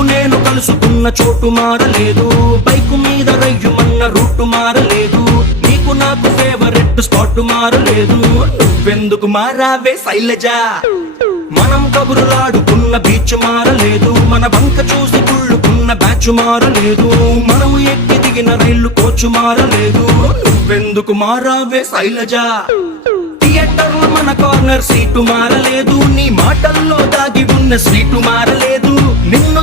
నువ్వు నేను కలుసుకున్న చోటు మారలేదు, బైకు మీద రయ్యుమన్న రూటు మారలేదు, నీకు నాకు ఫేవరెట్ స్పాట్ మారలేదు. నువ్వెందుకు మారావే శైలజ? మనం కబురులాడుకున్న బీచ్ మారలేదు, మన బంక చూసి కుళ్ళుకున్న బ్యాచ్ మారలేదు, మనం ఎక్కి దిగిన రైలు కోచ్ మారలేదు. నువ్వెందుకు మారావే శైలజ? థియేటర్ లో మన కార్నర్ సీటు మారలేదు, నీ మాటల్లో దాగి ఉన్న స్వీటు మారలేదు, నిన్ను